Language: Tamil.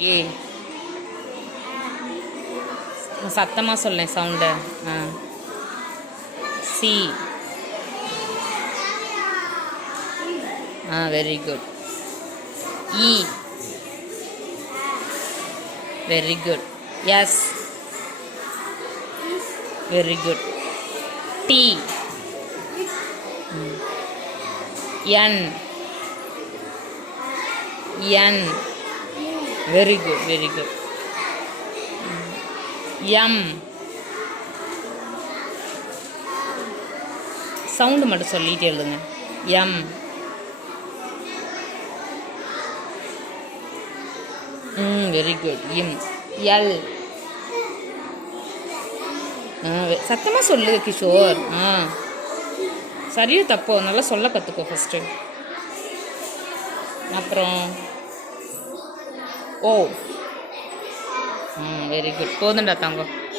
ஏ சத்தமாக சொல்லேன் சவுண்டை. C. Very good. E. Very good. S. Very good. T. N. N. Very good, very good. M. Sound மட்டும் சொல்லிகிட்டே எழுதுங்க. எம். Very good. இம். எல். சத்தமாக சொல்லு கிஷோர். சரியா தப்போ நல்லா சொல்ல கற்றுக்கோ ஃபஸ்ட்டு. அப்புறம் ஓ. Very good. போதுண்டா தாங்கோ.